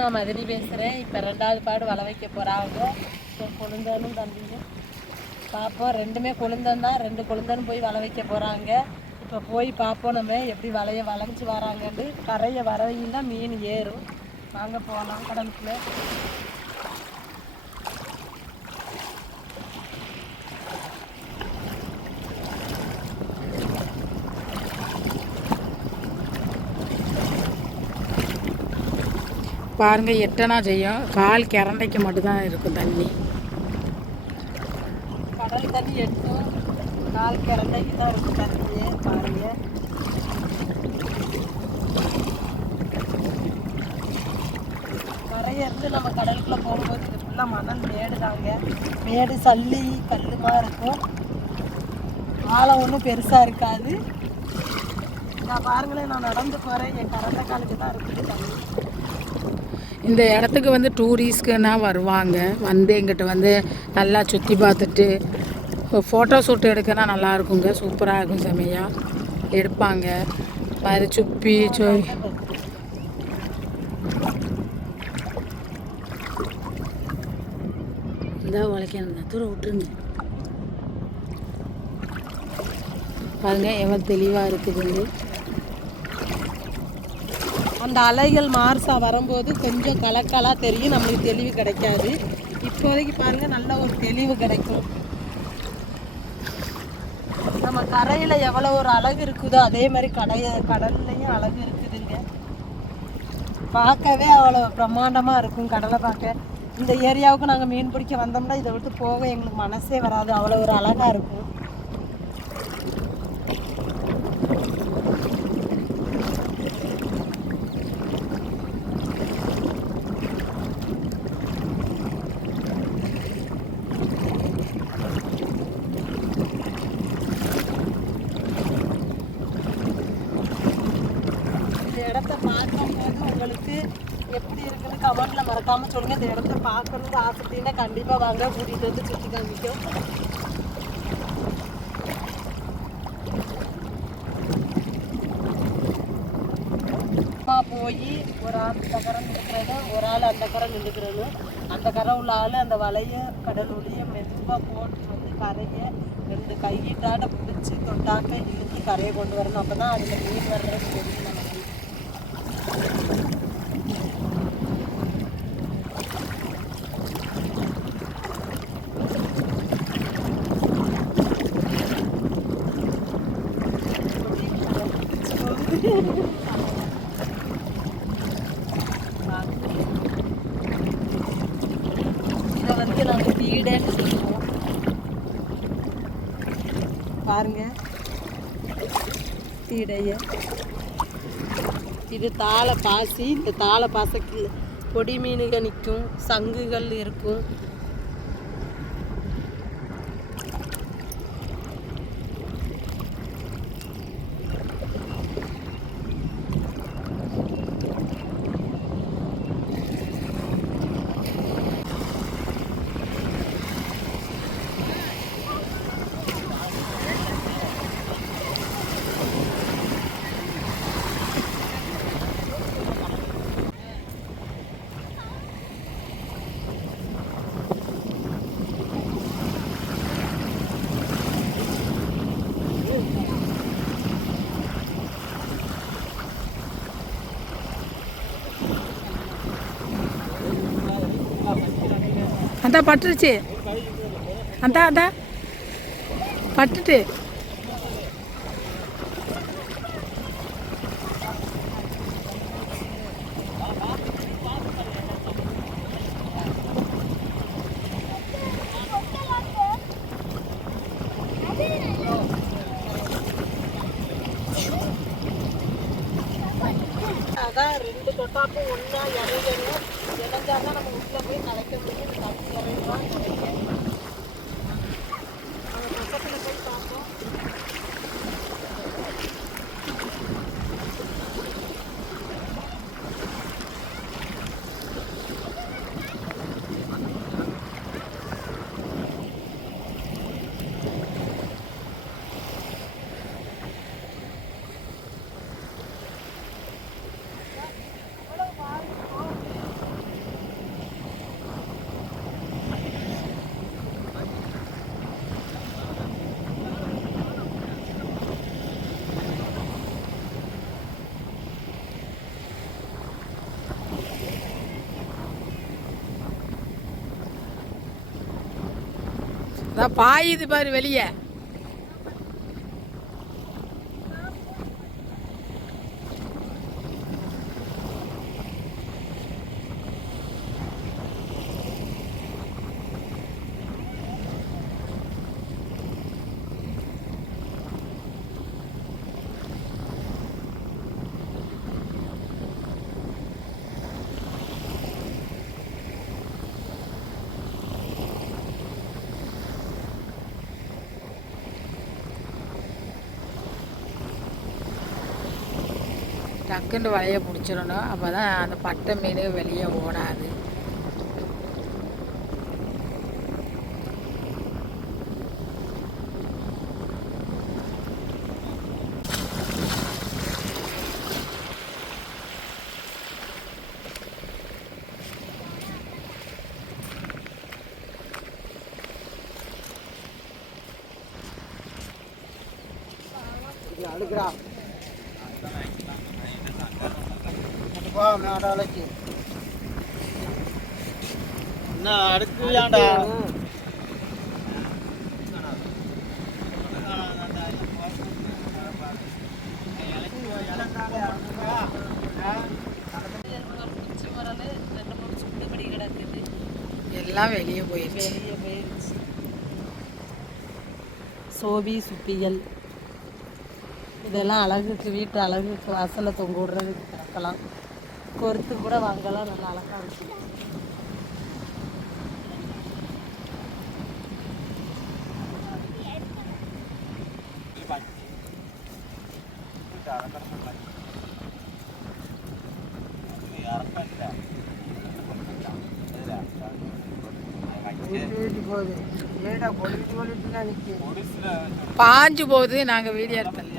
நான் மதினி பேசுகிறேன். இப்போ 2வது பாடு வலை வைக்க போகிறாங்க. ஸோ கொழுந்தனும் தம்பியும் பார்ப்போம். ரெண்டுமே கொழுந்தன் தான். 2 கொழுந்தனும் போய் வலை வைக்க போகிறாங்க. இப்போ போய் பார்ப்போம் நம்ம எப்படி வலையை வளைஞ்சி வராங்கன்னு. கரையை வரையும் தான் மீன் ஏறும். வாங்க போகலாம் கடலுக்குள்ள. பாருங்கள், எட்டனா செய்யும். கால் கிரண்டைக்கு மட்டும்தான் இருக்கும் தண்ணி. கடல் தண்ணி எட்டும், கால் கிரண்டைக்கு தான் இருக்கும் தண்ணியே. பாருங்க, கரையிருந்து நம்ம கடலுக்குள்ளே போகும்போது இது ஃபுல்லாக மணல் மேடு தாங்க. மேடு சல்லி கல்லுமா இருக்கும். ஆழம் ஒன்றும் பெருசாக இருக்காது. நான் பாருங்களேன், நான் நடந்து போகிறேன். என் கரண்ட காலுக்கு தான் இருக்குது தண்ணி. இந்த இடத்துக்கு வந்து டூரிஸ்ட்க்குன்னா வருவாங்க. வந்து எங்கிட்ட நல்லா சுற்றி பார்த்துட்டு ஃபோட்டோ ஷூட் எடுக்கனா நல்லா இருக்குங்க. சூப்பராக இருக்கும், செமையாக எடுப்பாங்க. மாதிரி சுப்பி இந்த உழைக்கணும் தூரம் விட்டுருங்க. பாருங்க எவ்வளோ தெளிவாக இருக்குது. அந்த அலைகள் மார்ஸாக வரும்போது கொஞ்சம் கலக்கலாக தெரியும், நம்மளுக்கு தெளிவு கிடைக்காது. இப்போதைக்கு பாருங்கள், நல்ல ஒரு தெளிவு கிடைக்கும். நம்ம கரையில் எவ்வளோ ஒரு அழகு இருக்குதோ அதே மாதிரி கடல்லையும் அழகு இருக்குதுங்க. பார்க்கவே அவ்வளோ பிரம்மாண்டமாக இருக்கும் கடலை பார்க்க. இந்த ஏரியாவுக்கு நாங்கள் மீன் பிடிக்க வந்தோம்னா இதை விட்டு போக எங்களுக்கு மனசே வராது. அவ்வளோ ஒரு அழகாக இருக்கும். இடத்த பார்க்கும்போது உங்களுக்கு எப்படி இருக்குன்னு கமெண்ட்டில் மறக்காமல் சொல்லுங்கள். இந்த இடத்த பார்க்கணுன்னு ஆசைப்பட்டீங்கன்னா கண்டிப்பாக வாங்க, கூட்டிகிட்டு வந்து சுற்றி காமிக்கும். போய் ஒரு ஆள் இந்த கரை நின்றுக்கிறனும், ஒரு ஆள் அந்த கரை நின்றுக்கிறனும். அந்த கரை உள்ள ஆள் அந்த வலையை கடல் ஒளியை மெதுவாக போட்டு வந்து கரையை 2 கையிட்டாட பிடிச்சி தொட்டாக்க இழுத்தி கரையை கொண்டு வரணும். அப்போ தான் அதில் மீன் வர்றது தெரியும் நமக்கு. இதை வந்து நாங்கள் தீடைன்னு சொல்லுவோம். பாருங்க, தீடைய இது தாளை பாசி. இந்த தாளை பாசைக்கு பொடி மீனுகள் நிற்கும், சங்குகள் இருக்கும். அந்த பட்டுருச்சு, அந்த பட்டுட்டு அதான் 2 தொட்டாப்பும் ஒன்றா இறையணும். இணைஞ்சாதான் நம்ம உள்ளே போய் கலைக்க முடியும். தண்ணி இறையலாம் நிறைய. அந்த பக்கத்தில் போய் பார்ப்போம். அதான் பாயுது பாரு வெளியே. டக்குன்னு வலையை பிடிச்சிடணும், அப்போ தான் அந்த பட்டை மீன் வெளியே ஓடாது. அடுக்கிறா என்ன அடுக்குவியாண்டா? எல்லாம் வெளியே போயிடுச்சு. வெளியே போயிடுச்சு. சோபி சுப்பிகள் இதெல்லாம் அழகுக்கு, வீட்டு அழகுக்கு, வாசலில் தொங்க விடுறதுக்கு கிடக்கலாம். கொறுத்து கூட வாங்கலாம், நல்லா அழகாக இருக்கும். பாஞ்சு போகுது. நாங்கள் வீடியோ எடுத்தோம்.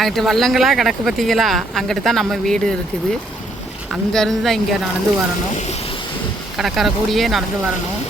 அங்கிட்டு வள்ளங்களாக கிடக்கு பார்த்தீங்களா, அங்கிட்டு தான் நம்ம வீடு இருக்குது. அங்கேருந்து தான் இங்கே நடந்து வரணும், கடற்கரை கூடியே நடந்து வரணும்.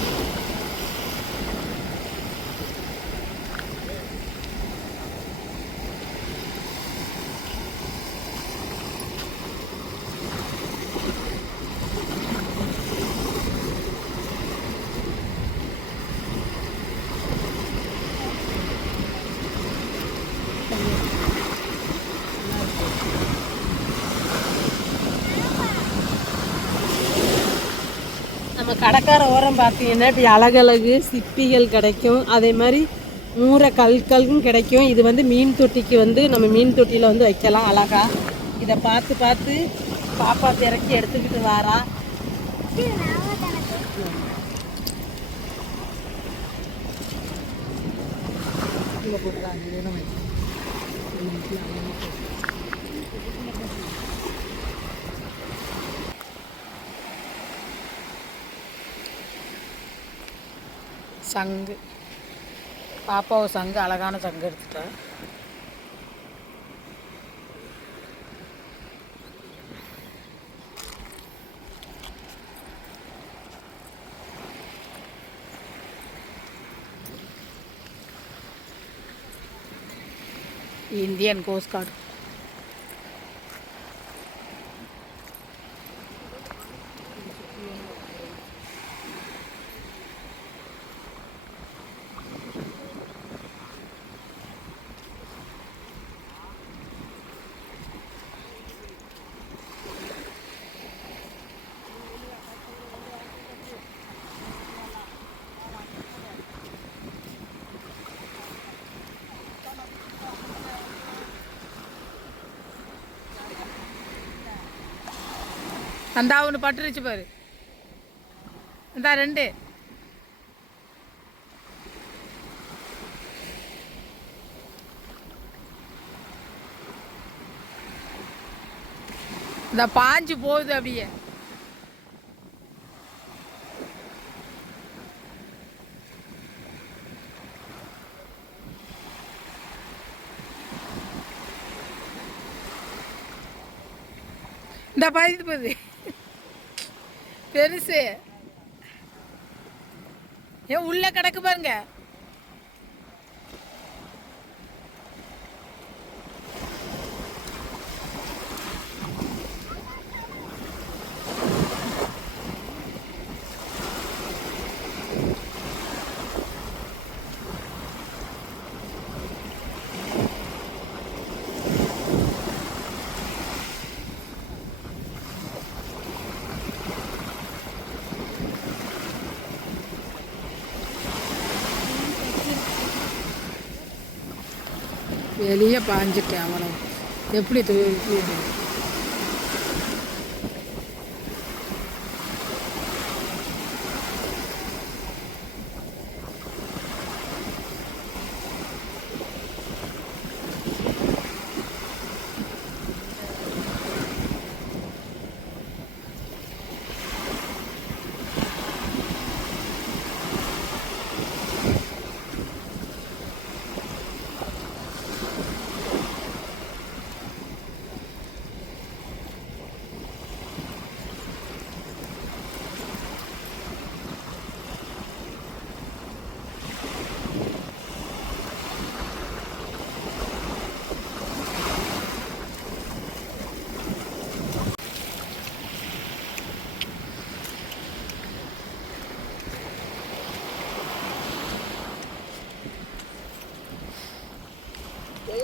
நம்ம கடற்கரை ஓரம் பார்த்தீங்கன்னா இப்படி அழகழகு சிப்பிகள் கிடைக்கும். அதே மாதிரி மூரை கல்களும் கிடைக்கும். இது வந்து மீன் தொட்டிக்கு வந்து நம்ம மீன் தொட்டியில் வந்து வைக்கலாம் அழகா. இதை பார்த்து பார்த்து பாப்பா திறக்கி எடுத்துக்கிட்டு வாரா. சங்கு, பாப்பாவை சங்கு, அழகான சங்கு எடுத்துட்டேன். Indian cost card. அந்த ஒன்று பட்டுருச்சு பாரு. இந்த 2 இந்த பாஞ்சு போகுது அப்படியே. இந்த பாதித்து போகுது பெருசு. ஏன் உள்ள கிடக்கு பாருங்க. வெளியே பாஞ்சிட்டேன் அவ்வளோ. எப்படி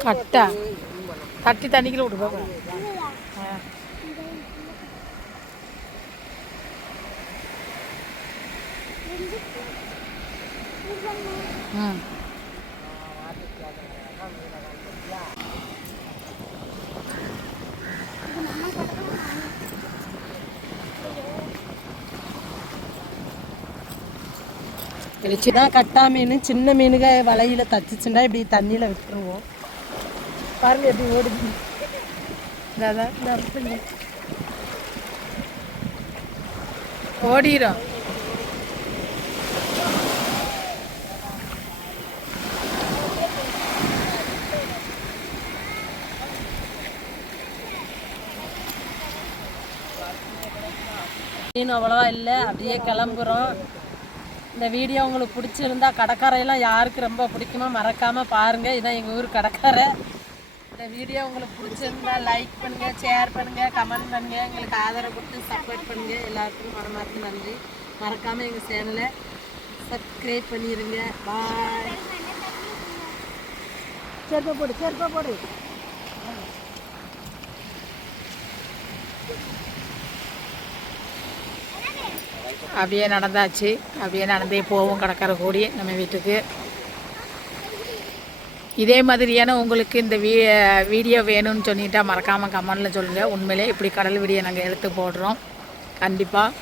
கட்டா தட்டி தண்ணிக்குள்ள விட்டு போக. தான் கட்டா மீன். சின்ன மீனுக வலையில் தச்சுச்சுன்னா இப்படி தண்ணியில் விட்டுருவோம். பாருங்க எப்படி ஓடுது. ஓடிடும். மீன் அவ்வளோவா இல்லை, அப்படியே கிளம்புறோம். இந்த வீடியோ உங்களுக்கு பிடிச்சிருந்தா, கடற்கரையெல்லாம் யாருக்கு ரொம்ப பிடிக்குமோ மறக்காமல் பாருங்கள். இதான் எங்கள் ஊர் கடற்கரை. இந்த வீடியோ உங்களுக்கு பிடிச்சிருந்தா லைக் பண்ணுங்கள், ஷேர் பண்ணுங்கள், கமெண்ட் பண்ணுங்கள், எங்களுக்கு ஆதரவு கொடுத்து சப்போர்ட் பண்ணுங்கள். எல்லாத்துக்கும் மனமார்ந்த நன்றி. மறக்காமல் எங்கள் சேனலை சப்ஸ்கிரைப் பண்ணிடுங்க. பாய். சேர்ப்பா போடு, சேர்ப்பா போடு. அப்படியே நடந்தாச்சு. அப்படியே நடந்தே போவோம் கடற்கரை கூடி நம்ம வீட்டுக்கு. இதே மாதிரியான உங்களுக்கு இந்த வீடியோ வேணும்னு சொன்னிட்டா மறக்காமல் கமெண்டில் சொல்லுங்கள். உண்மையிலே இப்படி கடல் வீடியோ நாங்கள் எடுத்து போடுறோம் கண்டிப்பாக.